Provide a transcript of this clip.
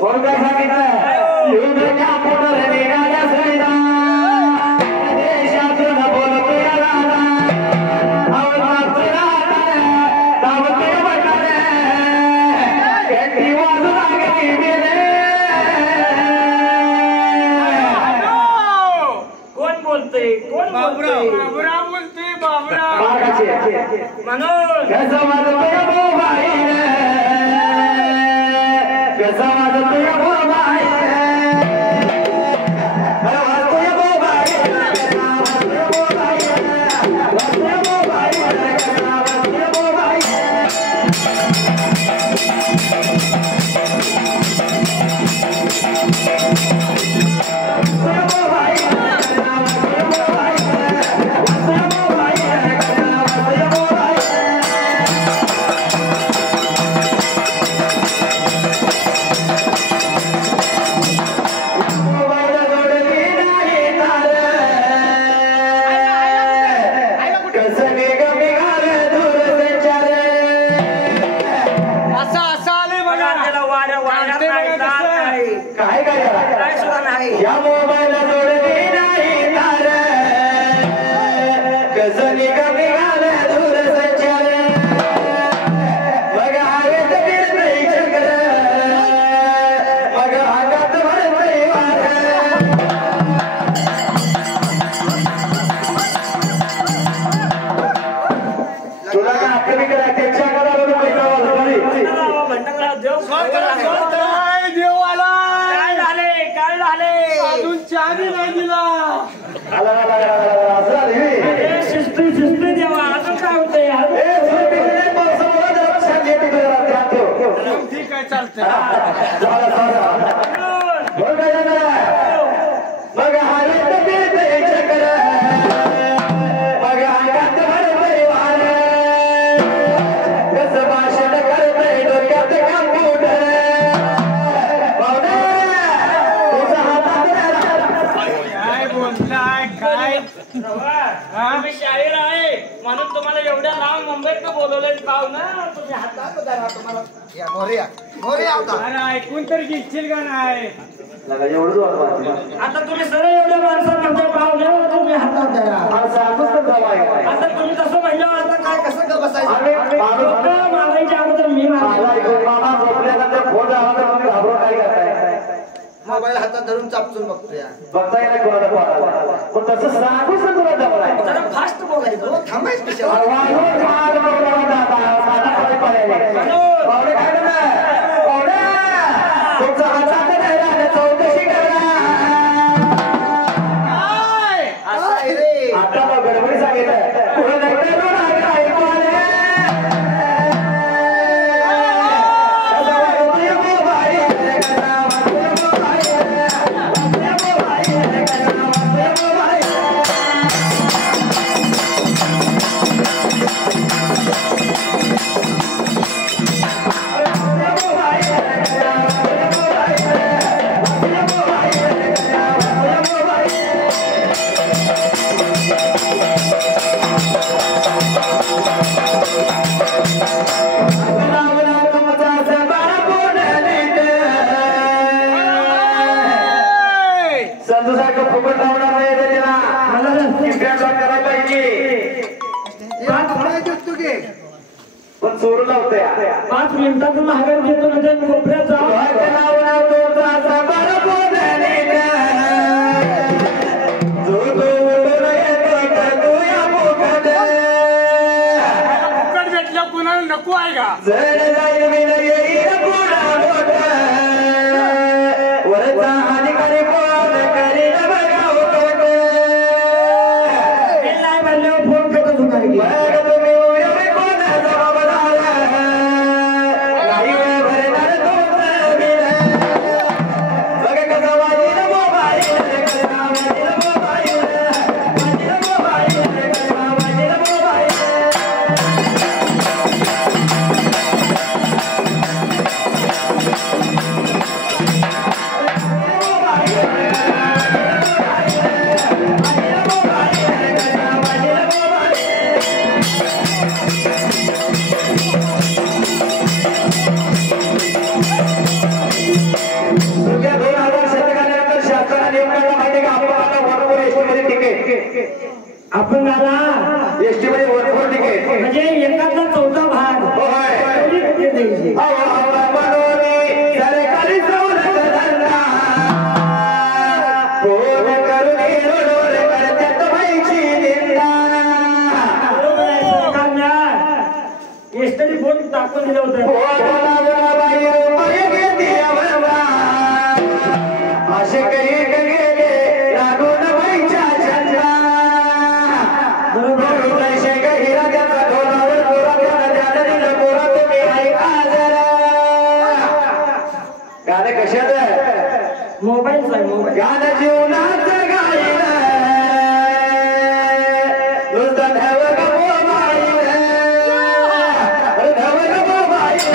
कोण काय सांगितलं युद्धाच्या पोटात निघाल्या सुविधा देशातून बोलतोय राजा अवतारतोय दावतोय बटाने घंटी वाजू लागली मेले कोण बोलतोय कोण बोलतोय बाबूराव बोलतोय बाबूराव म्हणून कसं वाजतोय मोबाईल कसं वाजतोय मोबाईल वाजतोय मोबाईल वाजतोय मोबाईल वाजतोय मोबाईल या मोबाईल जोडली नाही तार कसली कमी घाले दूर संचार मग हवेत फिरतय चक्र मग अंगात भरतय वार तुला का अक्कली करा त्याच्या घरावर देवाला काय झाले अजून चहाही नाही दिला शिस्ती देवा अजून काय होतंय ठीक आहे चालतंय मग हवेत फिरतय चक्र मग अंगात भरतय वार कसं भाषण करतय डोक्यात कम्प्युटर काय बोलताय काय तुम्ही शाहीर आहे म्हणून तुम्हाला एवढ्या लांब मुंबईत बोलवलंय पाव ना तुम्ही हातात धरा तुम्हाला अरे ऐकून तर घेशील का नाही आता तुम्ही सरळ एवढ्या माणसं म्हणताय पाव ना तुम्ही हातात धरा आता तुम्ही तसं म्हणलं आता काय कसं का बसायचं मारायच्या अगोदर मी मोबाईल हातात धरून चापचून बघतोय बघता येईल पण तसं सांगू तुला जवळ जरा फास्ट बोलायचं थांबायच तुमचा हातात नाही राहिलं चौकशी करा असं आहे रे आता मग गडबडी सांगितलं पुढे संतोषाचं फुकट लावणार नाही त्याला करायला पाहिजे पण चोरू लावते 5 मिनिटातून माघार घेतो म्हणजे कोपऱ्यात जाऊ कुणाला नको आहे का अधिकारी फोन करत होता आपण झाला एसटी मध्ये भरपूर तिकीट म्हणजे एकाचा 4था भाग होय एवढी तिकीट द्यायची. मनोरी सरकारी सवलत धंदा फोन करून रोडवर करतात बाईची निंदा बरोबर आहे, सरकारनं एसटी बोर्ड टाकून दिलं होतं. बाई रुपये घेते बाबा असे काही गेले लागून बाईच्या छंदा बरोबर पैसे काही राजाचा ढोलावर गोरा त्याला गोरा तुम्ही ऐका जरा गाणं कशात आहे मोबाईलचा आहे, मोबाईल. गाणं जीवनाचं गायन नुसतं धव ग मोबाईल धव ग मोबाईल